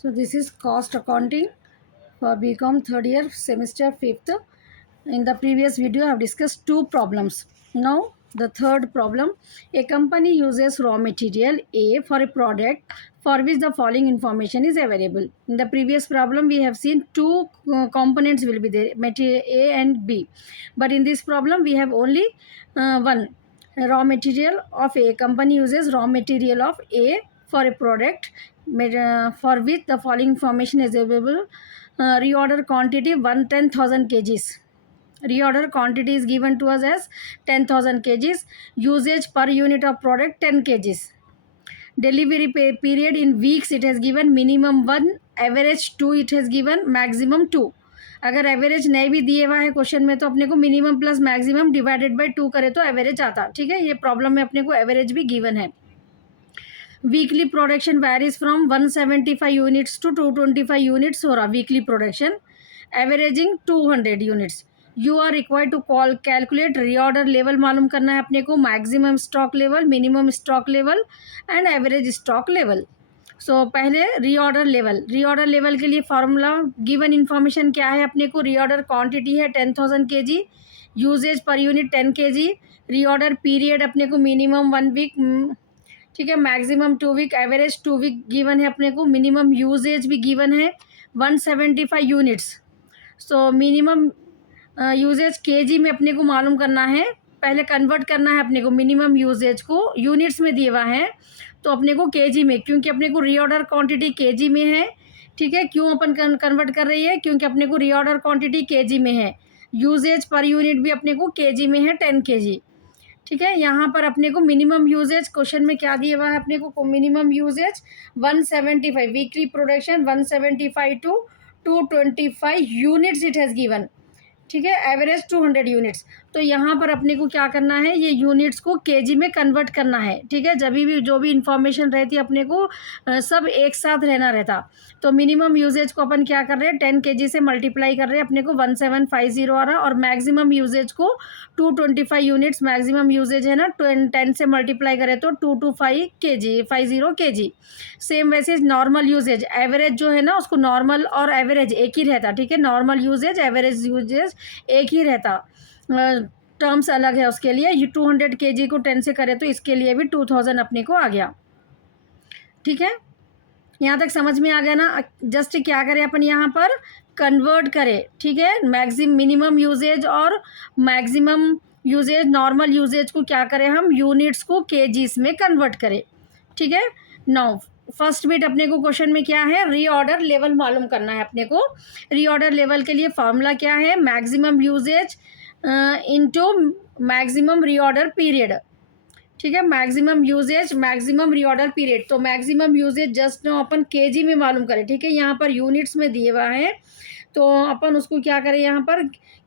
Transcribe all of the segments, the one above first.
So this is cost accounting for BCom third year semester fifth. In the previous video I have discussed two problems. Now the third problem, a company uses raw material A for a product for which the following information is available. In the previous problem we have seen two components will be there, material A and B, but in this problem we have only one. Raw material of A, company uses raw material of A for a product for which the following information is available. Reorder quantity 10,000 kgs. Reorder quantity is given to us as 10,000 kgs. Usage per unit of product 10 kgs. Delivery period in weeks it has given minimum 1, average 2 it has given, maximum 2. अगर average नहीं भी दिए हुआ है question में तो अपने को minimum plus maximum divided by 2 करे तो एवरेज आता. ठीक है, ये प्रॉब्लम में अपने को एवरेज भी गिवन है. Weekly production varies from 175 units to 225 units हो रहा weekly production, averaging 200 units. You are required to calculate reorder level मालूम करना है अपने को, maximum stock level, minimum stock level and average stock level. So पहले रीऑर्डर लेवल के लिए फॉर्मूला गिवन इन्फॉर्मेशन क्या है अपने को. रीऑर्डर क्वांटिटी है 10,000 kg, usage per unit 10 kg, reorder period अपने को मिनिमम 1 वीक, ठीक है, maximum 2 week, average 2 week given है अपने को, मिनिमम यूजेज भी गिवन है 175 units. So minimum usage KG में अपने को मालूम करना है, पहले कन्वर्ट करना है अपने को मिनिमम यूजेज को, यूनिट्स में दिया हुआ है तो अपने को केजी में, क्योंकि अपने को रीऑर्डर क्वांटिटी केजी में है. ठीक है, क्यों अपन कन्वर्ट कर रही है, क्योंकि अपने को रीऑर्डर क्वांटिटी केजी में है. यूजेज पर यूनिट भी अपने को केजी में है 10 kg. ठीक है, यहाँ पर अपने को मिनिमम यूजेज क्वेश्चन में क्या दिया हुआ है अपने को, minimum usage 175, weekly production 175 to 225 units it has given. ठीक है, एवरेज 200 यूनिट्स. तो यहाँ पर अपने को क्या करना है, ये यूनिट्स को केजी में कन्वर्ट करना है. ठीक है, जब भी जो भी इंफॉर्मेशन रहती है अपने को सब एक साथ रहना रहता. तो मिनिमम यूजेज को अपन क्या कर रहे हैं, 10 kg से मल्टीप्लाई कर रहे हैं, अपने को 1750 आ रहा, और मैक्सिमम यूजेज को 225 यूनिट्स मैक्सिमम यूजेज है ना, 10 से मल्टीप्लाई करें तो 225 kg 50 kg. सेम वैसे नॉर्मल यूजेज, एवरेज जो है ना उसको नॉर्मल और एवरेज एक ही रहता. ठीक है, नॉर्मल यूजेज एवरेज यूजेज एक ही रहता, टर्म्स अलग है उसके लिए. 200 kg को 10 से करें तो इसके लिए भी 2000 अपने को आ गया. ठीक है, यहाँ तक समझ में आ गया ना. जस्ट क्या करें अपन यहाँ पर कन्वर्ट करें. ठीक है, मिनिमम यूजेज और मैक्सिमम यूजेज, नॉर्मल यूजेज को क्या करें हम, यूनिट्स को केजीस में कन्वर्ट करें. ठीक है, नाउ फर्स्ट बिट अपने को क्वेश्चन में क्या है, रीऑर्डर लेवल मालूम करना है अपने को. रीऑर्डर लेवल के लिए फॉर्मूला क्या है, maximum usage into maximum reorder period. ठीक है, maximum usage maximum reorder period. तो मैक्सिमम यूजेज जस्ट नो अपन केजी में मालूम करें. ठीक है, यहाँ पर यूनिट्स में दिए हुआ है तो अपन उसको क्या करें, यहाँ पर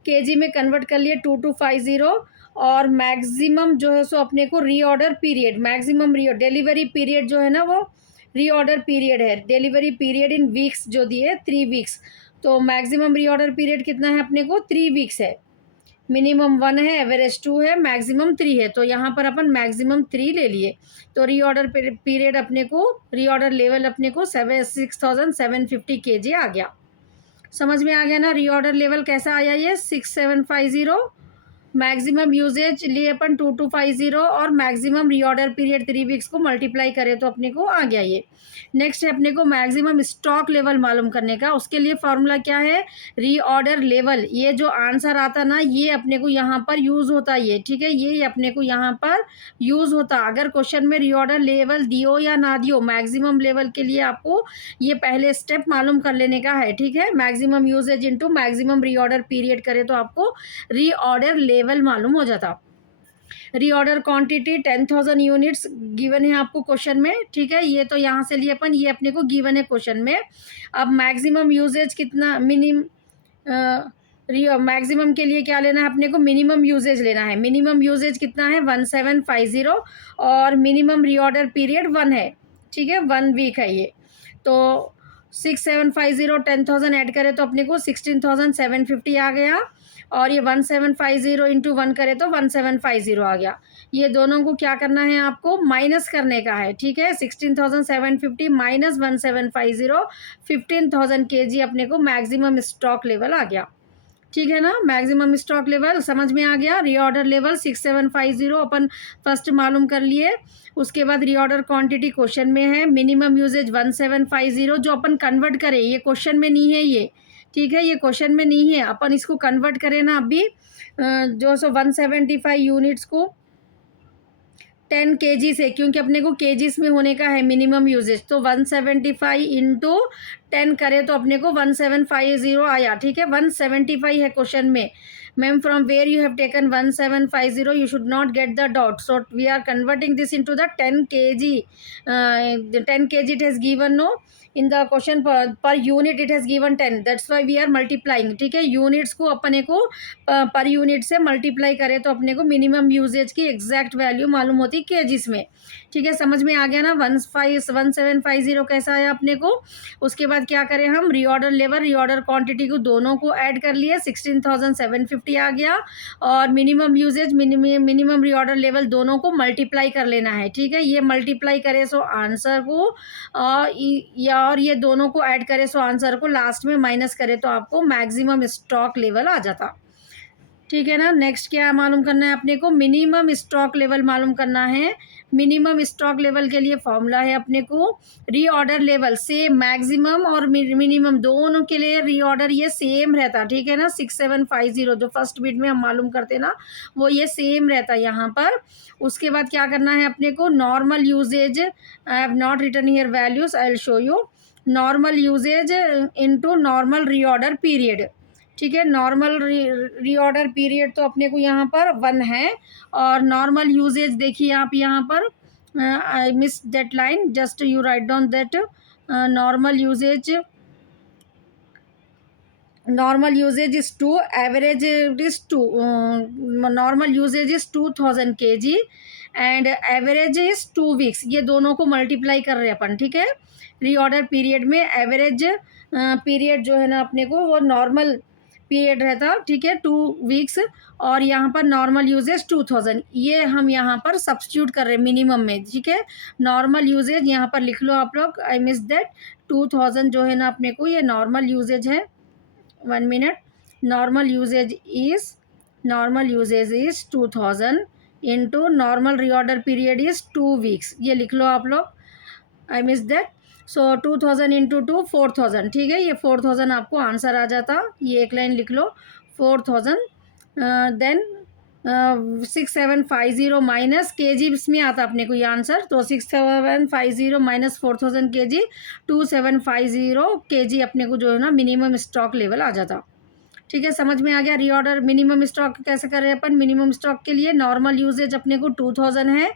केजी में कन्वर्ट कर लिए 2250, और मैक्सिमम जो है सो अपने को reorder period, maximum delivery period जो है ना वो रीऑर्डर पीरियड है. डिलीवरी पीरियड इन वीक्स जो दिए 3 वीक्स, तो मैक्सिमम रीऑर्डर पीरियड कितना है अपने को 3 वीक्स है. मिनिमम 1 है, एवरेज 2 है, मैक्सिमम 3 है. तो यहाँ पर अपन मैक्सिमम 3 ले लिए. तो रीऑर्डर पीरियड अपने को, रीऑर्डर लेवल अपने को 6750 kg आ गया. समझ में आ गया ना रीऑर्डर लेवल कैसा आया, ये 6750, मैक्सिमम यूजेज लिए अपन 2250, और मैक्सिमम रीऑर्डर पीरियड 3 वीक्स को मल्टीप्लाई करें तो अपने को आ गया ये. नेक्स्ट है अपने को मैक्सिमम स्टॉक लेवल मालूम करने का. उसके लिए फॉर्मूला क्या है, रीऑर्डर लेवल. ये जो आंसर आता ना ये अपने को यहाँ पर यूज़ होता है ये. ठीक है, ये अपने को यहाँ पर यूज़ होता. अगर क्वेश्चन में रीऑर्डर लेवल दियो या ना दियो, मैक्सिमम लेवल के लिए आपको ये पहले स्टेप मालूम कर लेने का है. ठीक है, maximum usage into maximum reorder period करें तो आपको रीऑर्डर लेवल मालूम हो जाता. रीऑर्डर क्वांटिटी 10,000 यूनिट्स गिवन है आपको क्वेश्चन में. ठीक है, ये तो यहाँ से लिए अपन, ये अपने को गिवन है क्वेश्चन में. अब मैक्सिमम यूजेज कितना, मैक्सिमम के लिए क्या लेना है अपने को, मिनिमम यूजेज लेना है. मिनिमम यूजेज कितना है 1750, और मिनिमम रीऑर्डर पीरियड 1 है. ठीक है, 1 वीक है ये. तो 6750 10,000 ऐड करें तो अपने को 16,750 आ गया. और ये 1750 इंटू 1 करे तो 1750 आ गया। ये दोनों को क्या करना है, आपको माइनस करने का है, ठीक है। 16,750 माइनस 1750, 15,000 kg अपने को मैक्सिमम स्टॉक लेवल आ गया, ठीक है ना। मैक्सिमम स्टॉक लेवल समझ में आ गया। रीऑर्डर लेवल 6750 अपन फर्स्ट मालूम कर लिए। उसके बाद रीऑर्डर क्वांटिटी क्वेश्चन में है। मिनिमम यूजेज 1750 जो अपन कन्वर्ट करें, ये क्वेश्चन में नहीं है ये, ठीक है, ये क्वेश्चन में नहीं है। अपन इसको कन्वर्ट करें ना अभी जो 175 यूनिट्स को 10 kg से, क्योंकि अपने को केजीस में होने का है मिनिमम यूजेज, तो 175 इंटू 10 करें तो अपने को 1750 आया, ठीक है। 175 है क्वेश्चन में। Ma'am from where you have taken 1750, you should not get the dot, so we are converting this into the 10 kg। 10 kg it has given, no in the question per unit it has given 10, that's why we are multiplying, ठीक है। Units को अपने को per unit से multiply करें तो अपने को मिनिमम यूजेज की एग्जैक्ट वैल्यू मालूम होती है केजीस में, ठीक है। समझ में आ गया ना। 1750 कैसा आया अपने को। उसके बाद क्या करें हम, रीऑर्डर लेवल रीऑर्डर क्वांटिटी को दोनों को ऐड कर लिए, 16,750 आ गया। और minimum usage minimum reorder level दोनों को मल्टीप्लाई कर लेना है, ठीक है। ये मल्टीप्लाई करे सो आंसर को और ये दोनों को ऐड करे सो आंसर को लास्ट में माइनस करे तो आपको मैक्सिमम स्टॉक लेवल आ जाता, ठीक है ना। नेक्स्ट क्या मालूम करना है अपने को, मिनिमम स्टॉक लेवल मालूम करना है। मिनिमम स्टॉक लेवल के लिए फॉर्मूला है अपने को रीऑर्डर लेवल से, मैक्सिमम और मिनिमम दोनों के लिए रीऑर्डर ये सेम रहता, ठीक है ना। 6750 जो फर्स्ट बिट में हम मालूम करते ना, वो ये सेम रहता यहाँ पर। उसके बाद क्या करना है अपने को, normal usage, I have not written here values, I will show you. Normal usage into normal reorder period, ठीक है। नॉर्मल रीऑर्डर पीरियड तो अपने को यहाँ पर 1 है, और नॉर्मल यूजेज देखिए आप यहाँ पर, I miss that line, just you write down that normal usage is 2, average is 2, normal usage is 2000 kg and average is 2 weeks. ये दोनों को मल्टीप्लाई कर रहे हैं अपन, ठीक है। रीऑर्डर पीरियड में एवरेज पीरियड जो है ना अपने को वो नॉर्मल पीरियड रहता, ठीक है, 2 वीक्स। और यहाँ पर नॉर्मल यूजेज 2000, ये हम यहाँ पर सब्स्टिट्यूट कर रहे हैं मिनिमम में, ठीक है। नॉर्मल यूजेज यहाँ पर लिख लो आप लोग, आई मिस दैट 2000 जो है ना अपने को ये नॉर्मल यूजेज है। 1 minute, normal usage is 2000 into normal reorder period is 2 weeks, ये लिख लो आप लोग, I miss that. So 2000 into 2 4000, ठीक है। ये 4000 आपको आंसर आ जाता, ये एक लाइन लिख लो 4000। देन 6750 माइनस के जी इसमें आता अपने को ये आंसर, तो 6750 माइनस 4000 kg 2750 kg अपने को जो है ना मिनिमम स्टॉक लेवल आ जाता, ठीक है। समझ में आ गया। रीऑर्डर मिनिमम स्टॉक कैसे कर रहे हैं अपन, मिनिमम स्टॉक के लिए नॉर्मल यूजेज अपने को 2000 है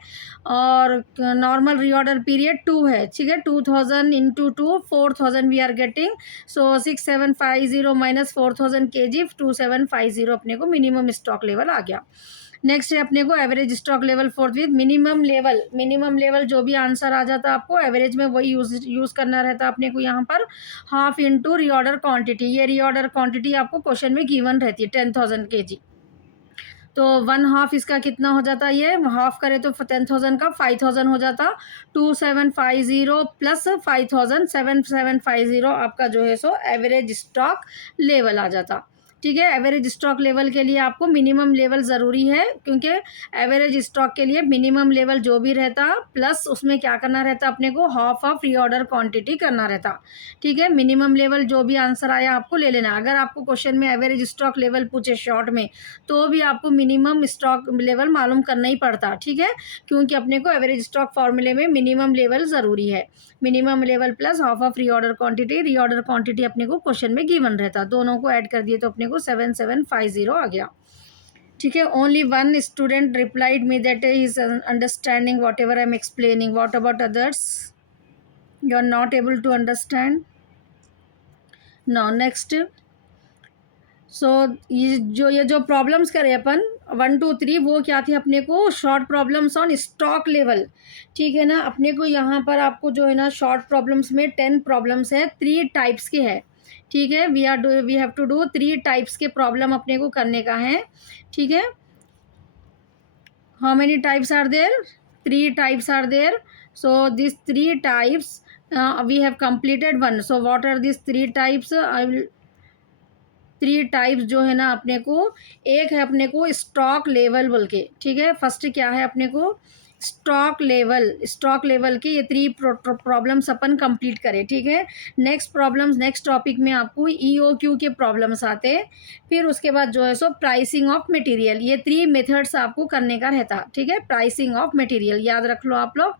और नॉर्मल रीऑर्डर पीरियड 2 है, ठीक है। 2000 into 2 4000 we are getting, so 6750 minus 4000 kg 2750 अपने को मिनिमम स्टॉक लेवल आ गया। नेक्स्ट है अपने को average stock level fourth with minimum level जो भी आंसर आ जाता आपको एवरेज में वही यूज़ करना रहता अपने को यहाँ पर। हाफ इंटू रीऑर्डर क्वांटिटी, ये रीऑर्डर क्वांटिटी आपको क्वेश्चन में गिवन रहती है 10,000 kg, तो 1/2 इसका कितना हो जाता है, ये हाफ करे तो 10,000 का 5,000 हो जाता। 2750 प्लस 5,000 7750 आपका जो है सो एवरेज स्टॉक लेवल आ जाता, ठीक है। एवरेज स्टॉक लेवल के लिए आपको मिनिमम लेवल ज़रूरी है, क्योंकि एवरेज स्टॉक के लिए मिनिमम लेवल जो भी रहता प्लस उसमें क्या करना रहता अपने को हाफ ऑफ रीऑर्डर क्वांटिटी करना रहता, ठीक है। मिनिमम लेवल जो भी आंसर आया आपको ले लेना। अगर आपको क्वेश्चन में एवरेज स्टॉक लेवल पूछे शॉर्ट में तो भी आपको मिनिमम स्टॉक लेवल मालूम करना ही पड़ता, ठीक है, क्योंकि अपने को एवरेज स्टॉक फॉर्मूले में मिनिमम लेवल ज़रूरी है। Minimum level plus half of reorder quantity अपने को क्वेश्चन में गिवन रहता, दोनों को ऐड कर दिए तो अपने को 7750 आ गया, ठीक है। Only 1 student replied me that is understanding whatever I am explaining, what about others, you are not able to understand. Now next, so ये जो प्रॉब्लम्स करे अपन 1 2 3 वो क्या थी अपने को, short problems on stock level, ठीक है ना। अपने को यहाँ पर आपको जो है ना शॉर्ट प्रॉब्लम्स में 10 प्रॉब्लम्स है, 3 टाइप्स के है, ठीक है। We have to do 3 types के प्रॉब्लम अपने को करने का है, ठीक है। How many types are there? 3 types are there. So these 3 types we have completed one. So what are these 3 types? I will 3 types जो है ना अपने को, एक है अपने को स्टॉक लेवल बोल के, ठीक है। फर्स्ट क्या है अपने को स्टॉक लेवल के ये 3 प्रॉब्लम्स अपन कंप्लीट करें, ठीक है। नेक्स्ट प्रॉब्लम्स नेक्स्ट टॉपिक में आपको EOQ के प्रॉब्लम्स आते हैं, फिर उसके बाद जो है सो प्राइसिंग ऑफ मटेरियल, ये 3 मेथड्स आपको करने का रहता, ठीक है। प्राइसिंग ऑफ मटेरियल याद रख लो आप लोग।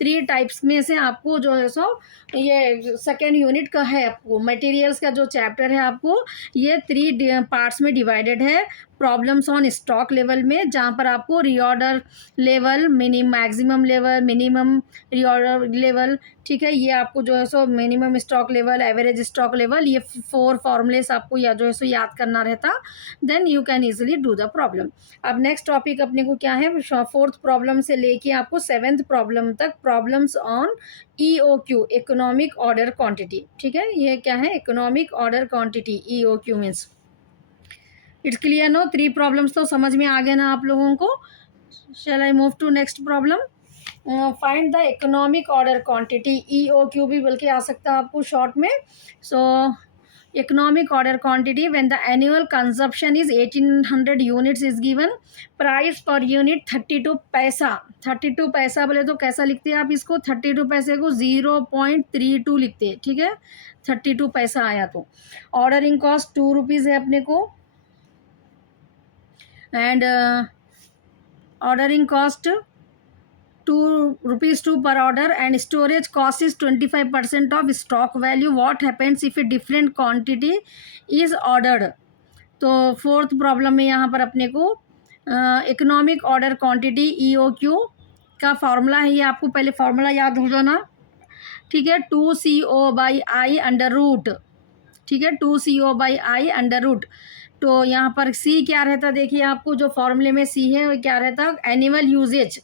3 टाइप्स में से आपको जो है सो ये सेकेंड यूनिट का है, आपको मटेरियल्स का जो चैप्टर है आपको ये 3 पार्ट्स में डिवाइडेड है। प्रॉब्लम्स ऑन स्टॉक लेवल में, जहाँ पर आपको reorder level, maximum level, minimum reorder level, ठीक है। ये आपको जो है so minimum stock level, average stock level, ये 4 फॉर्मूलेस आपको या जो है सो याद करना रहता, then you can easily do the problem. अब नेक्स्ट टॉपिक अपने को क्या है, 4th प्रॉब्लम से लेके आपको 7th प्रॉब्लम तक problems on EOQ, economic order quantity, ठीक है। ये क्या है, economic order quantity, EOQ means it's clear no. 3 problems तो समझ में आ गए ना आप लोगों को। Shall I move to next problem. Find the economic order quantity, EOQ भी बोल के आ सकता है आपको शॉर्ट में। सो economic order quantity when the annual consumption is 1800 units is given, price per unit 32 पैसा। 32 पैसा बोले तो कैसा लिखते हैं आप इसको, 32 पैसे को 0.32 लिखते हैं, ठीक है। 32 पैसा आया तो ऑर्डरिंग कॉस्ट 2 रुपीज़ है अपने को, and ordering cost 2 rupees per order, and storage cost is 25% of stock value. What happens if a different quantity is ordered? तो 4th प्रॉब्लम में यहाँ पर अपने को इकोनॉमिक ऑर्डर क्वांटिटी EOQ का फॉर्मूला है, ये आपको पहले फॉर्मूला याद हो जाना, ठीक है। 2CO/I अंडर रूट, ठीक है। 2CO/I under root. तो यहाँ पर C क्या रहता, देखिए आपको जो फॉर्मूले में C है वो क्या रहता, एनुअल यूजेज।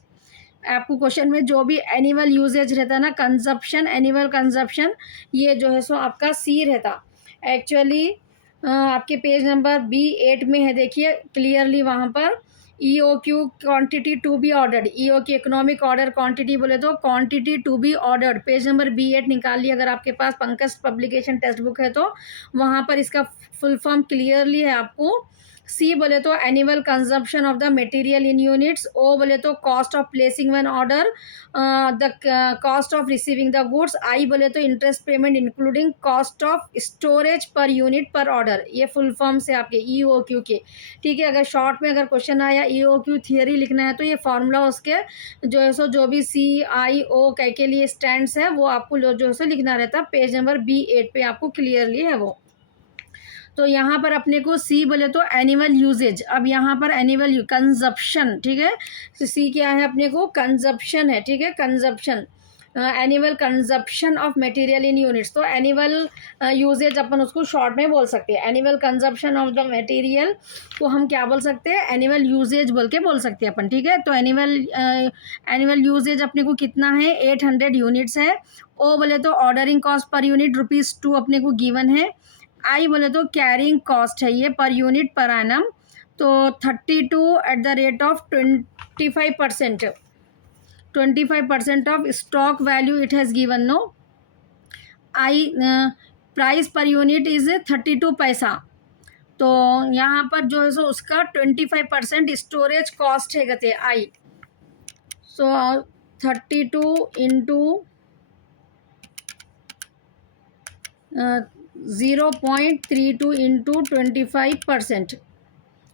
आपको क्वेश्चन में जो भी एनुअल यूजेज रहता ना, कंजप्शन, एनुअल कंजप्शन, ये जो है सो आपका C रहता। एक्चुअली आपके पेज नंबर B8 में है, देखिए क्लियरली वहाँ पर EOQ quantity to be ordered, EOQ economic order quantity बोले तो quantity to be ordered, page number B8 निकाल लिया अगर आपके पास पंकज पब्लिकेशन टेक्स्ट बुक है तो वहाँ पर इसका फुल फॉर्म क्लियरली है आपको। C बोले तो annual consumption of the material in units, O बोले तो cost of placing one order, the cost of receiving the goods, I बोले तो interest payment including cost of storage per unit पर order. ये फुल फॉर्म से आपके EOQ के, ठीक है। अगर शॉर्ट में अगर क्वेश्चन आया EOQ थियरी लिखना है तो ये फॉर्मूला उसके जो है सो जो भी CIO के लिए स्टैंड्स है वो आपको जो है सो लिखना रहता, पेज नंबर B8 पे आपको क्लियरली है वो। तो यहाँ पर अपने को C बोले तो एनुअल यूजेज, अब यहाँ पर एनुअल कंजप्शन, ठीक है। तो C क्या है अपने को, कंजप्शन है, ठीक है। Consumption, annual consumption of material in units, तो एनुअल यूजेज अपन उसको शॉर्ट में बोल सकते हैं। Annual consumption of the material को हम क्या बोल सकते हैं, एनुअल यूजेज बोल के बोल सकते हैं अपन, ठीक है। तो एनुअल यूजेज अपने को कितना है, 800 यूनिट्स है। O बोले तो ऑर्डरिंग कॉस्ट पर यूनिट ₹2 अपने को गिवन है। I बोले तो कैरिंग कॉस्ट है ये पर यूनिट पर एनम, तो 32 at the rate of 25%, 25% of stock value it has given no. I price per unit is 32 पैसा, तो यहाँ पर जो है सो उसका 25% स्टोरेज कॉस्ट है गते I, so 32 into 0.32 into 25%।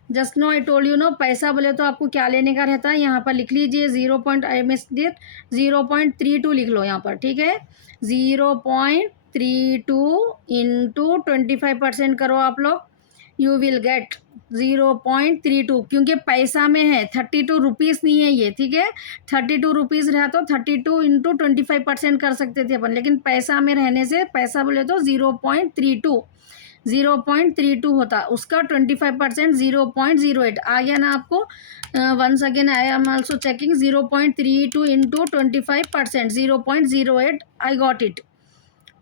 Just know I told you no, पैसा बोले तो आपको क्या लेने का रहता है, यहाँ पर लिख लीजिए 0.32 लिख लो यहाँ पर, ठीक है। 0.32 इंटू 25% करो आप लोग, यू विल गेट 0.32, क्योंकि पैसा में है, 32 रुपीज़ नहीं है ये, ठीक है। 32 रुपीज़ रहा तो 32 इंटू 25% कर सकते थे अपन, लेकिन पैसा में रहने से पैसा बोले तो 0.32 होता, उसका 25% 0.08 आ गया ना आपको। Once again I am also checking, 0.32 into 25% 0.08, I got it,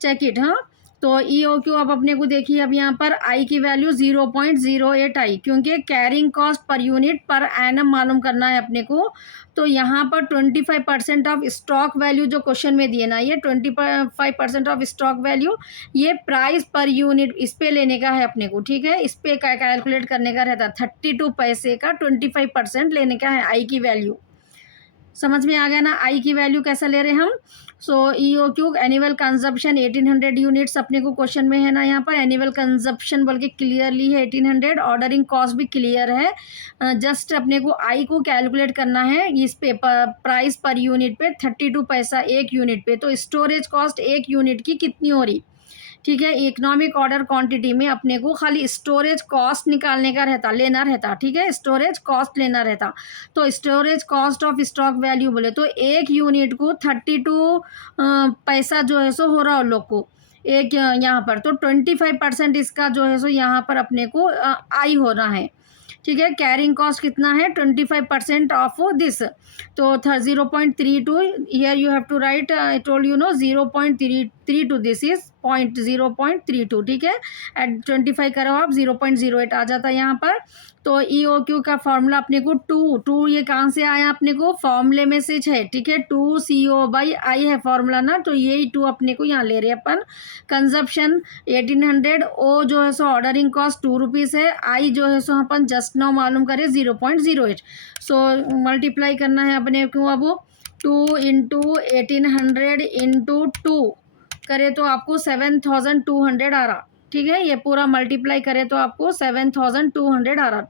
check it, हाँ। तो ई ओ क्यू अब अपने को देखिए, अब यहाँ पर आई की वैल्यू 0.08 आई, क्योंकि carrying cost per unit per annum मालूम करना है अपने को। तो यहाँ पर 25% ऑफ स्टॉक वैल्यू जो क्वेश्चन में दिए ना, ये 25% ऑफ स्टॉक वैल्यू, ये प्राइस पर यूनिट इस पे लेने का है अपने को, ठीक है। इस पे कैलकुलेट करने का रहता है, 32 पैसे का 25% लेने का है आई की वैल्यू। समझ में आ गया ना, आई की वैल्यू कैसा ले रहे हैं हम। So E O Q annual consumption 1800 units अपने को क्वेश्चन में है ना, यहाँ पर एनुअल कंजप्शन बोल के क्लियरली है 1800। ऑर्डरिंग कॉस्ट भी क्लियर है, जस्ट अपने को आई को कैलकुलेट करना है इस पे प्राइस पर यूनिट पे 32 पैसा एक यूनिट पे। तो स्टोरेज कॉस्ट एक यूनिट की कितनी हो रही, ठीक है। इकोनॉमिक ऑर्डर क्वांटिटी में अपने को खाली स्टोरेज कॉस्ट निकालने का रहता, लेना रहता, ठीक है, स्टोरेज कॉस्ट लेना रहता। तो storage cost of stock value बोले तो एक यूनिट को 32 पैसा जो है सो हो रहा उन लोग को एक यहाँ पर। तो 25% इसका जो है सो यहाँ पर अपने को आई होना है, ठीक है। कैरिंग कॉस्ट कितना है, 25% ऑफ दिस। तो 0.32 here you have to write, I told you no 0.32, this is 0.32, ठीक है। एट 25 करो आप 0.08 आ जाता है यहाँ पर। तो ई ओ क्यू का फॉर्मूला अपने को टू ये कहाँ से आया अपने को, फॉर्मूले में से है, ठीक है। 2 CO/I है फॉर्मूला ना, तो यही 2 अपने को यहाँ ले रहे हैं अपन। कंजप्शन 1800, ओ जो है सो ऑर्डरिंग कॉस्ट 2 रुपीज़ है, आई जो है सो अपन जस्ट नाउ मालूम करें 0.08। सो मल्टीप्लाई करना है अपने को, अब 2 इंटू 1800 इंटू 2 करे तो आपको 7200 आ रहा, ठीक है। ये पूरा मल्टीप्लाई करे तो आपको 7200 आ रहा।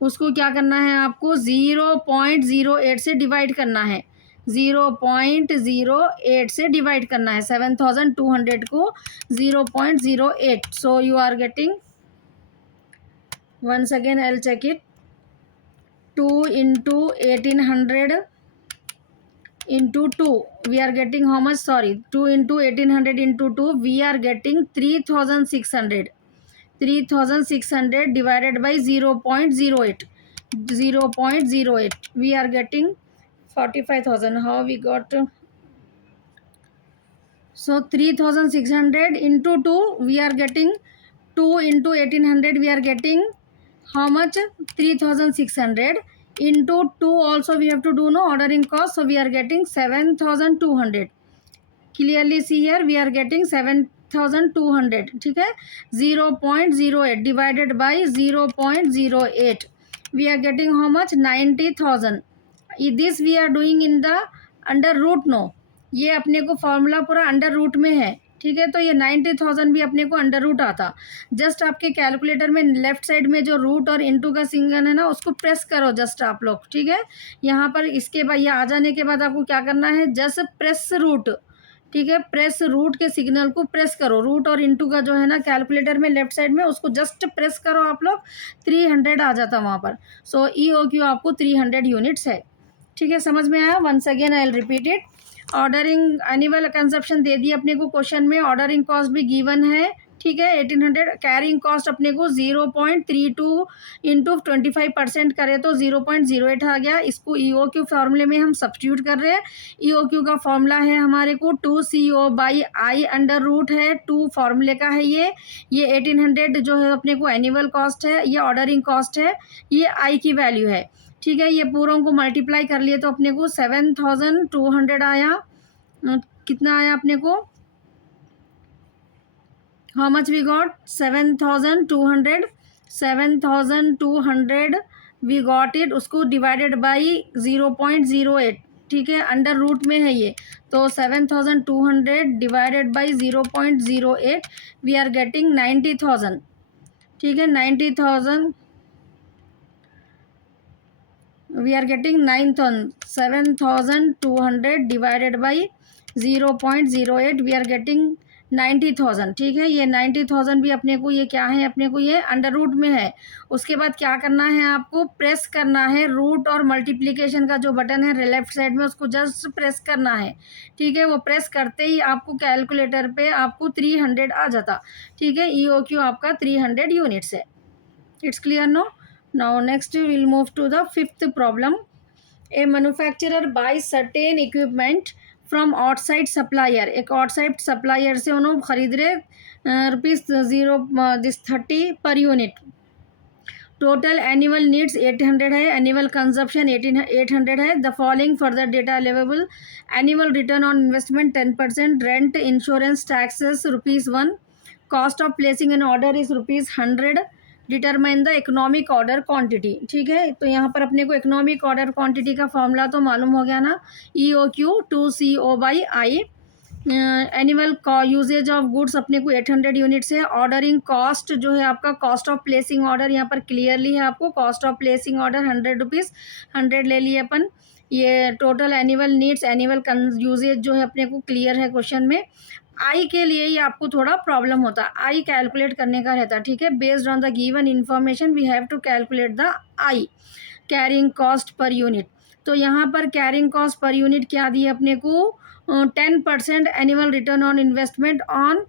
उसको क्या करना है आपको, 0.08 से डिवाइड करना है, 0.08 से डिवाइड करना है 7200 को 0.08। So you are getting, once again I'll check it, 2 into 1800 into 2 we are getting how much, sorry, 2 into 1800 into 2 we are getting 3600 divided by 0.08 we are getting 45,000. How we got, so 3600 into 2 we are getting 2 into 1800 we are getting how much, 3600 into 2 also we have to do no ordering cost, so we are getting 7200. clearly see here we are getting 7200, ठीक है। 0.08 divided by 0.08 we are getting how much, 90,000. this we are doing in the under root no, ये अपने को formula पूरा under root में है, ठीक है। तो ये 90,000 भी अपने को अंडर रूट आता। जस्ट आपके कैलकुलेटर में लेफ्ट साइड में जो रूट और इनटू का सिंगल है ना, उसको प्रेस करो जस्ट आप लोग, ठीक है। यहाँ पर इसके बाद ये आ जाने के बाद आपको क्या करना है, जस्ट प्रेस रूट, ठीक है। प्रेस रूट के सिग्नल को प्रेस करो, रूट और इनटू का जो है ना कैलकुलेटर में लेफ्ट साइड में, उसको जस्ट प्रेस करो आप लोग, 300 आ जाता वहाँ पर। सो ई ओ क्यू आपको 300 यूनिट्स है, ठीक है। समझ में आया, once again I will repeat it. Ordering annual consumption दे दी अपने को क्वेश्चन में, ऑर्डरिंग कॉस्ट भी गिवन है, ठीक है 1800। कैरिंग कॉस्ट अपने को 0.32 इंटू 25% करे तो 0.08 आ गया। इसको ई ओ क्यू फॉर्मूले में हम सब्स्टिट्यूट कर रहे हैं। ई ओ क्यू का फॉर्मूला है हमारे को 2 CO/I अंडर रूट है, 2 फॉर्मूले का है ये 1800 जो है अपने को एनुअल कॉस्ट है, ये ऑर्डरिंग कॉस्ट है, ये आई की वैल्यू है, ठीक है। ये पूरों को मल्टीप्लाई कर लिए तो अपने को 7200 आया। कितना आया अपने को, how much we got, 7200 we got it. उसको डिवाइडेड बाई 0.08, ठीक है, अंडर रूट में है ये। तो 7200 divided by 0.08 we are getting 90,000, ठीक है। 90,000 we are getting 7,200 divided by 0.08 we are getting 90,000, ठीक है। ये 90,000 भी अपने को ये क्या है, अपने को ये अंडर रूट में है। उसके बाद क्या करना है आपको, प्रेस करना है रूट और मल्टीप्लिकेशन का जो बटन है लेफ्ट साइड में, उसको जस्ट प्रेस करना है, ठीक है। वो प्रेस करते ही आपको कैलकुलेटर पे आपको 300 आ जाता, ठीक है। ई ओ क्यू आपका 300 यूनिट्स है। It's clear no. Now next we will move to the fifth problem. A manufacturer buys certain equipment from outside supplier, एक आउटसाइड सप्लायर से उन्होंने खरीद रहे rupees 30 per unit. Total annual needs 800 है, annual consumption 800 है। The following further data available: annual return on investment 10%, rent insurance taxes ₹1, cost of placing an order is ₹100, determine the economic order quantity. ठीक है, तो यहाँ पर अपने को economic order quantity का फॉर्मूला तो मालूम हो गया ना, EOQ 2CO/I। Annual usage of goods अपने को 800 यूनिट्स है। ऑर्डरिंग कॉस्ट जो है आपका, कॉस्ट ऑफ प्लेसिंग ऑर्डर यहाँ पर क्लियरली है आपको, कॉस्ट ऑफ प्लेसिंग ऑर्डर ₹100, 100 ले लिए अपन। ये total annual needs, annual usage जो है अपने को क्लियर है क्वेश्चन में। आई के लिए ही आपको थोड़ा प्रॉब्लम होता है, आई कैलकुलेट करने का रहता है। ठीक है, based on the given information we have to calculate the I, carrying cost per unit. तो यहाँ पर कैरिंग कॉस्ट पर यूनिट क्या दी है अपने को, 10% annual return on investment on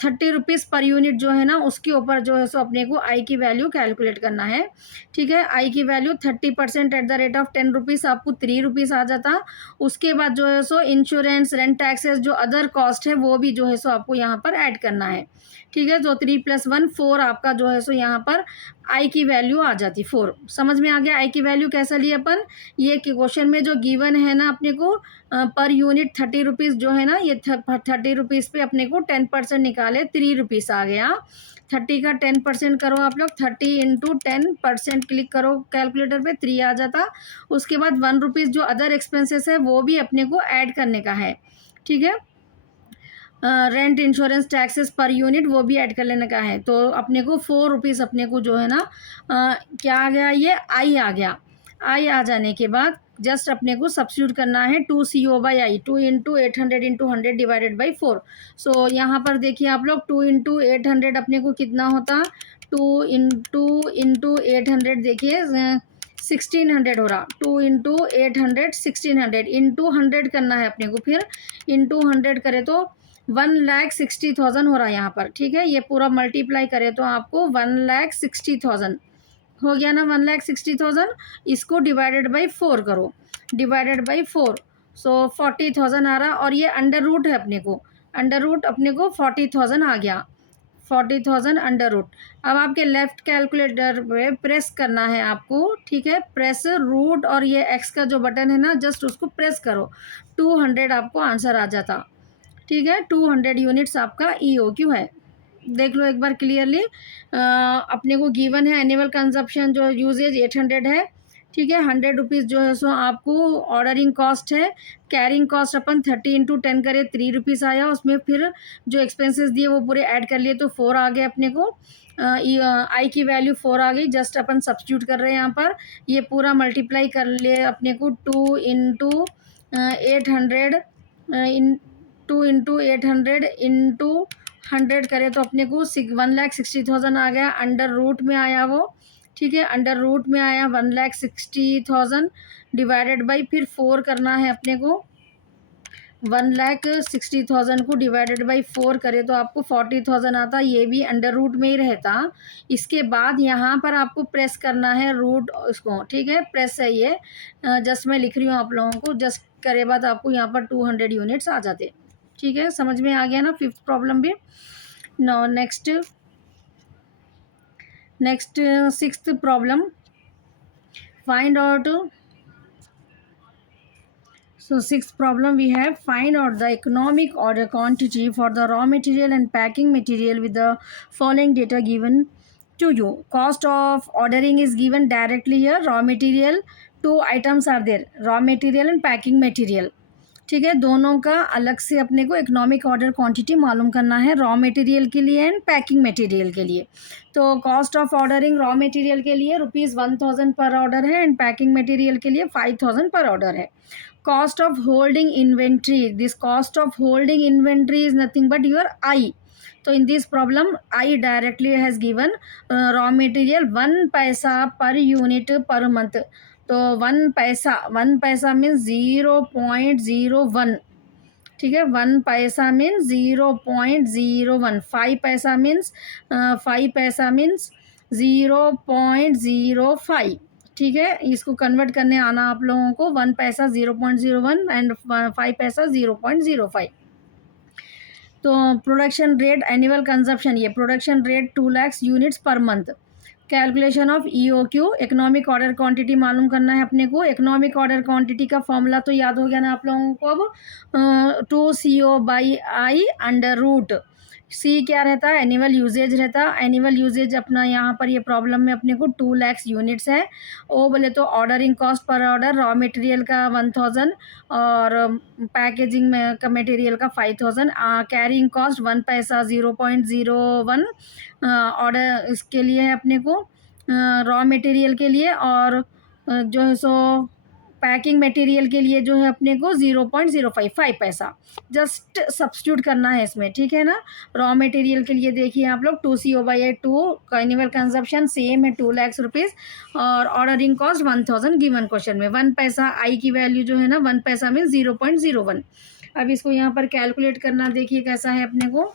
30 rupees per unit जो है ना, उसके ऊपर जो है सो अपने को आई की वैल्यू कैलकुलेट करना है। ठीक है, आई की value 30% eight the rate of 10 rupees, आपको 3 रुपीज़ आ जाता। उसके बाद जो है सो इंश्योरेंस, रेंट, टैक्सेस, जो अदर कॉस्ट है वो भी जो है सो आपको यहाँ पर ऐड करना है। ठीक है, तो 3 + 1 4 आपका जो है सो यहाँ पर आई की वैल्यू आ जाती 4। समझ में आ गया आई की वैल्यू कैसा लिए अपन, ये क्वेश्चन में जो गिवन है ना अपने को पर यूनिट 30 रुपीज़ जो है ना, ये 30 रुपीज़ पे अपने को 10% निकाले, 3 रुपीज़ आ गया। 30 का 10% करो आप लोग, 30 × 10% क्लिक करो कैलकुलेटर पे, 3 आ जाता। उसके बाद 1 रुपीज़ जो अदर एक्सपेंसेस है वो भी अपने को ऐड करने का है। ठीक है, rent, insurance, taxes per unit वो भी ऐड कर लेने का है। तो अपने को 4 रुपीज़ अपने को जो है ना क्या आ गया, ये आई आ गया। आई आ जाने के बाद जस्ट अपने को सब्स्टिट्यूट करना है 2CO/I, 2 × 800 × 100 डिवाइडेड बाई 4। सो यहाँ पर देखिए आप लोग, 2 × 800 अपने को कितना होता, 2 × 800 देखिए 1600 हो रहा। 2 × 800 1600 इंटू 100 करना है अपने को, फिर इंटू 100 करे तो 1,60,000 हो रहा है यहाँ पर। ठीक है, ये पूरा मल्टीप्लाई करें तो आपको 1,60,000 हो गया ना, 1,60,000। इसको डिवाइडेड बाई 4 करो, डिवाइडेड बाई 4, सो 40,000 आ रहा। और ये अंडर रूट है अपने को, अंडर रूट अपने को 40,000 आ गया, 40,000 अंडर रूट। अब आपके लेफ्ट कैलकुलेटर पे प्रेस करना है आपको। ठीक है, प्रेस रूट और ये एक्स का जो बटन है ना, जस्ट उसको प्रेस करो, 200 आपको आंसर आ जाता। ठीक है, 200 यूनिट्स आपका EOQ है। देख लो एक बार क्लियरली, अपने को गिवन है एनुअल कंजप्शन जो यूजेज 800 है। ठीक है, 100 रुपीज़ जो है सो आपको ऑर्डरिंग कॉस्ट है। कैरिंग कॉस्ट अपन 30 × 10 करे, 3 रुपीज़ आया। उसमें फिर जो एक्सपेंसेस दिए वो पूरे ऐड कर लिए तो 4 आ गए अपने को। आई की वैल्यू 4 आ गई, जस्ट अपन सब्स्टिट्यूट कर रहे हैं यहाँ पर। ये पूरा मल्टीप्लाई कर लिए अपने को, 2 × 800 इन 2 × 800 इंटू 100 करें तो अपने को 1,60,000 आ गया, अंडर रूट में आया वो। ठीक है, अंडर रूट में आया 1,60,000 डिवाइडेड बाई फिर 4 करना है अपने को। 1,60,000 को डिवाइडेड बाई 4 करें तो आपको 40,000 आता, ये भी अंडर रूट में ही रहता। इसके बाद यहाँ पर आपको प्रेस करना है रूट उसको। ठीक है, प्रेस है ये, जस्ट मैं लिख रही हूँ आप लोगों को, जस्ट करे बाद आपको यहाँ पर 200 यूनिट्स आ जाते। ठीक है, समझ में आ गया ना फिफ्थ प्रॉब्लम भी। Now next sixth problem, find out. So sixth problem we have, find out the economic order quantity for the raw material and packing material with the following data given to you. Cost of ordering is given directly here. Raw material, 2 items are there, raw material and packing material. ठीक है, दोनों का अलग से अपने को economic order quantity मालूम करना है, रॉ मटेरियल के लिए एंड पैकिंग मटेरियल के लिए। तो cost of ordering raw material के लिए ₹1,000 पर ऑर्डर है एंड पैकिंग मटेरियल के लिए 5,000 पर ऑर्डर है। Cost of holding inventory, this cost of holding inventory is nothing but your I. So in this problem I directly has given raw material 1 पैसा per unit per month. तो 1 पैसा means 0.01। ठीक है, 1 पैसा means 0.01, 5 पैसा means 0.05। ठीक है, इसको कन्वर्ट करने आना आप लोगों को 1 पैसा 0.01 एंड 5 पैसा 0.05। तो प्रोडक्शन रेट एनुअल कंजप्शन, ये production rate 2 lakh units per month. Calculation of EOQ, economic order quantity मालूम करना है अपने को। इकोनॉमिक ऑर्डर क्वांटिटी का फॉर्मूला तो याद हो गया ना आप लोगों को। अब 2CO/I अंडर रूट सी क्या रहता है, एनुअल यूजेज रहता है। एनुअल यूजेज अपना यहाँ पर ये प्रॉब्लम में अपने को 2 लाख यूनिट्स है। ओ बोले तो ordering cost per order, raw material का 1000 और पैकेजिंग में का मटेरियल का 5000। कैरिंग कॉस्ट 1 पैसा 0.01 ऑर्डर इसके लिए है अपने को, रॉ मटेरियल के लिए, और जो है सो पैकिंग मटेरियल के लिए जो है अपने को 0.05 5 पैसा जस्ट सब्स्टिट्यूट करना है इसमें, ठीक है ना। रॉ मटेरियल के लिए देखिए आप लोग 2CO/8 2 का एनुअल कंजप्शन सेम है 2 लाख रुपीज़ और ऑर्डरिंग कॉस्ट 1000 गिवन क्वेश्चन में। 1 पैसा आई की वैल्यू जो है ना 1 पैसा में 0.01। अब इसको यहाँ पर कैलकुलेट करना देखिए कैसा है अपने को।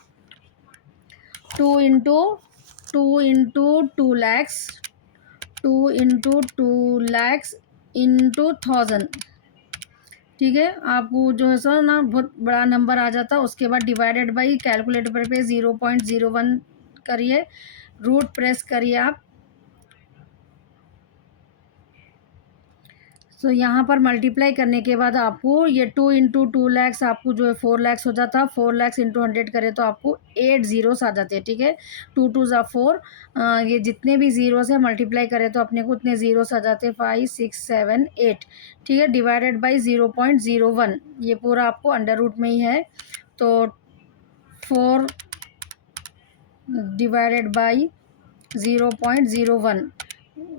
2 into 2 lakhs 2 into 2 lakhs into 1000, ठीक है। आपको जो है सो ना बहुत बड़ा नंबर आ जाता है। उसके बाद डिवाइडेड बाई कैलकुलेटर पे 0.01 करिए, रूट प्रेस करिए आप। सो यहाँ पर मल्टीप्लाई करने के बाद आपको ये 2 इंटू 2 लैक्स आपको जो है 4 लैक्स हो जाता है। 4 लैक्स इंटू 100 करे तो आपको 8 ज़ीरोस आ जाते हैं, ठीक है। 2 2 ज़ा 4, ये जितने भी ज़ीरोस है मल्टीप्लाई करें तो अपने को उतने ज़ीरोस आ जाते हैं 5 6 7 8, ठीक है। डिवाइडेड बाई 0.01, ये पूरा आपको अंडर रूट में ही है। तो 4 डिवाइडेड बाई 0.01,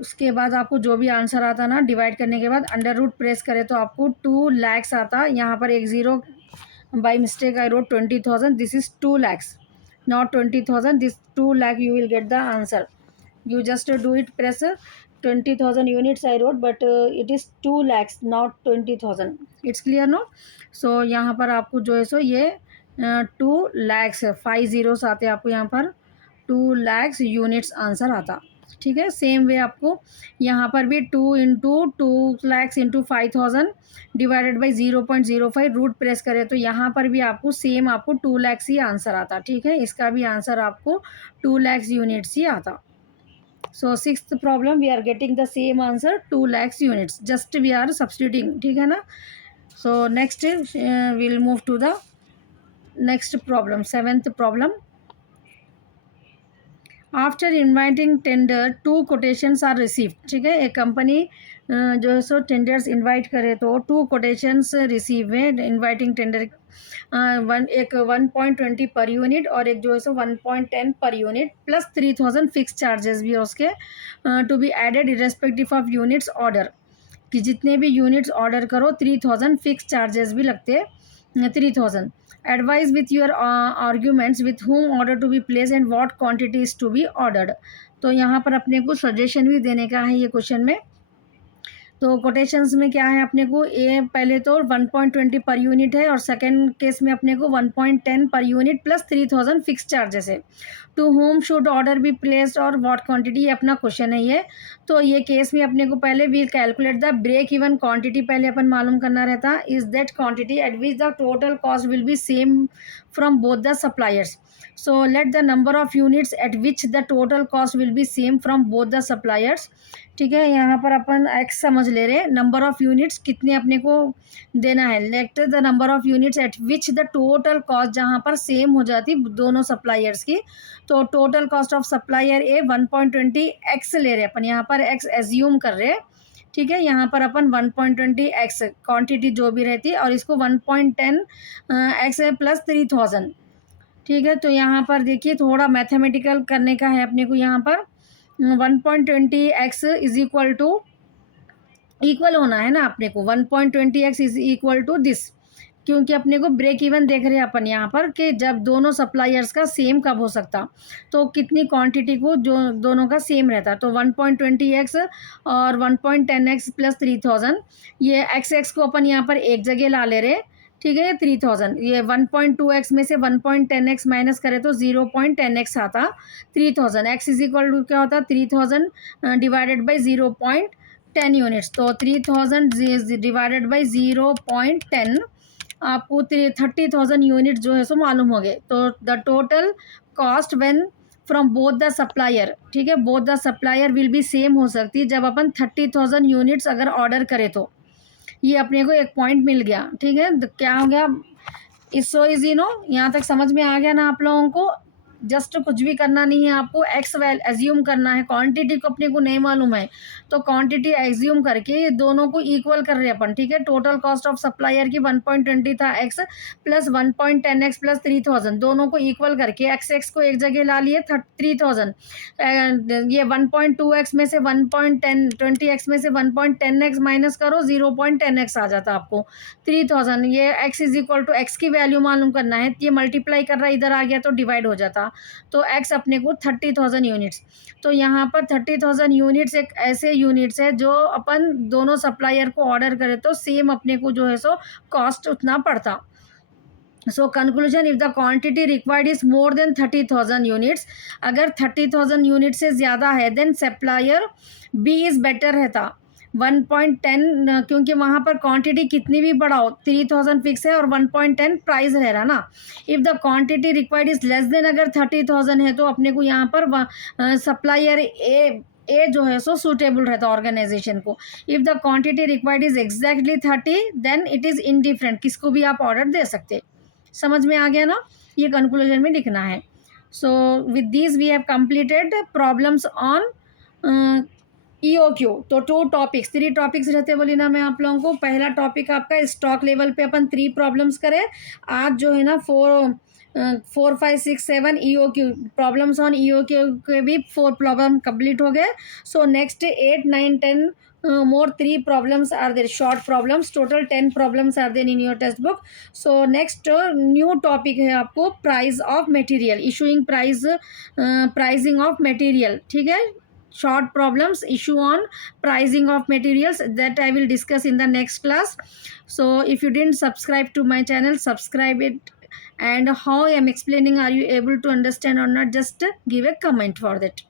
उसके बाद आपको जो भी आंसर आता ना डिवाइड करने के बाद अंडर रूट प्रेस करें तो आपको 2 लैक्स आता। यहाँ पर एक zero by mistake I wrote 20,000, this is 2 lakhs not 20,000, this 2 lakh you will get the answer. You just do it, press 20,000 units I wrote, but it is 2 lakhs not 20,000. It's clear no? So यहाँ पर आपको जो है सो ये 2 lakhs 5 zeros आते हैं आपको यहाँ पर 2 lakhs यूनिट्स आंसर आता, ठीक है। सेम वे आपको यहाँ पर भी 2 into 2 lakhs into 5000 divided by 0.05 root press करें तो यहाँ पर भी आपको सेम आपको 2 लैक्स ही आंसर आता, ठीक है। इसका भी आंसर आपको 2 लैक्स यूनिट्स ही आता। So sixth problem we are getting the same answer 2 lakhs units, just we are substituting, ठीक है ना। So next will move to the next problem, seventh problem. After inviting tender 2 quotations are received, ठीक है। एक company जो है सो tenders invite करे तो 2 कोटेशंस रिसीव है इनवाइटिंग टेंडर, एक 1.20 पर यूनिट और एक जो है सो 1.10 पर यूनिट प्लस 3000 फिक्स चार्जेस भी है उसके to be added irrespective of units order, कि जितने भी यूनिट्स ऑर्डर करो 3000 फिक्स चार्जेस भी लगते हैं 3000। Advise with your arguments with whom order to be place and what quantities to be ordered. तो यहाँ पर अपने को सजेशन भी देने का है ये क्वेश्चन में। तो कोटेशंस में क्या है अपने को, ए पहले तो 1.20 पर यूनिट है और सेकंड केस में अपने को 1.10 पर यूनिट प्लस 3000 फिक्स चार्जेस है। To whom should order be placed और व्हाट क्वांटिटी, ये अपना क्वेश्चन है ये। तो ये केस में अपने को पहले we'll calculate the break even quantity पहले अपन मालूम करना रहता। Is that quantity at which the total cost will be same from both the suppliers. So let the number of units at which the total cost will be same from both the suppliers, ठीक है। यहाँ पर अपन x समझ ले रहे, number of units कितने अपने को देना है। Late the number of units at which the total cost जहाँ पर सेम हो जाती दोनों सप्लायर्स की। तो total cost of supplier A 1.20 x ले रहे अपन, यहाँ पर एक्स एज्यूम कर रहे, ठीक है। यहाँ पर अपन 1.20 एक्स क्वांटिटी जो भी रहती है और इसको 1.10 एक्स प्लस 3000, ठीक है। तो यहाँ पर देखिए थोड़ा मैथमेटिकल करने का है अपने को। यहाँ पर 1.20 x is equal to, equal होना है ना अपने को, 1.20 x is equal to this, क्योंकि अपने को ब्रेक इवन देख रहे हैं अपन यहाँ पर कि जब दोनों सप्लायर्स का सेम कब हो सकता, तो कितनी क्वांटिटी को जो दोनों का सेम रहता। तो 1.20 एक्स और 1.10 एक्स प्लस 3000, ये एक्स एक्स को अपन यहाँ पर एक जगह ला ले रहे, ठीक है। ये 3000, ये 1.2 एक्स में से 1.10 एक्स माइनस करें तो 0.10 एक्स आता। 3000 एक्स इज इक्वल टू क्या होता है 3000 डिवाइडेड बाई 10 यूनिट्स, तो 3000 डिवाइडेड बाई 0.10 आपको 30,000 यूनिट जो है सो मालूम हो गए। तो the total cost when from both the supplier, ठीक है, both the supplier will be same हो सकती है जब अपन 30,000 यूनिट्स अगर ऑर्डर करें तो। ये अपने को एक पॉइंट मिल गया, ठीक है। तो क्या हो गया, सो इजी नो, यहाँ तक समझ में आ गया ना आप लोगों को। जस्ट कुछ भी करना नहीं है आपको, एक्स वैल एज्यूम करना है। क्वांटिटी को अपने को नहीं मालूम है तो क्वांटिटी एज्यूम करके ये दोनों को इक्वल कर रहे हैं अपन, ठीक है। टोटल कॉस्ट ऑफ सप्लायर की 1.20 था एक्स प्लस 1.10 एक्स प्लस 3000, दोनों को इक्वल करके एक्स एक्स को एक जगह ला लिए 3000। ये 1.2 एक्स में से 1.20 एक्स में से 1.10 एक्स माइनस करो, 0.10 एक्स आ जाता आपको 3000। ये x is equal to x की वैल्यू मालूम करना है, ये मल्टीप्लाई कर रहा है, इधर आ गया तो डिवाइड हो जाता। तो एक्स अपने को 30,000 यूनिट्स। तो यहाँ पर 30,000 यूनिट्स एक ऐसे यूनिट्स है जो अपन दोनों सप्लायर को ऑर्डर करें तो सेम अपने को जो है सो कॉस्ट उतना पड़ता। So conclusion, if the quantity required is more than 30,000 units, अगर 30,000 यूनिट से ज़्यादा है then supplier B is better रहता 1.10, क्योंकि वहाँ पर क्वांटिटी कितनी भी बढ़ाओ 3000 फिक्स है और 1.10 प्राइस रह रहा ना। If the quantity required is less than, अगर 30,000 है तो अपने को यहाँ पर सप्लायर ए जो है सो सूटेबल रहता ऑर्गेनाइजेशन को। If the quantity required is exactly 30 then it is indifferent, किसको भी आप ऑर्डर दे सकते। समझ में आ गया ना, ये कंक्लूजन में लिखना है। So with this we have completed problems on EOQ। तो 2 टॉपिक्स, 3 टॉपिक्स रहते बोली ना मैं आप लोगों को। पहला टॉपिक आपका स्टॉक लेवल पे अपन 3 प्रॉब्लम्स करें। आज जो है ना 4 5 6 7 EOQ प्रॉब्लम्स ऑन EOQ के भी 4 प्रॉब्लम कंप्लीट हो गए। So next 8 9 10 more 3 problems are there, short problems, total 10 problems are there in your test book. So next new topic है आपको price of material, issuing price, pricing of material, ठीक है। short problems issue on pricing of materials that I will discuss in the next class. So if you didn't subscribe to my channel, subscribe it, and how I am explaining, are you able to understand or not, just give a comment for that.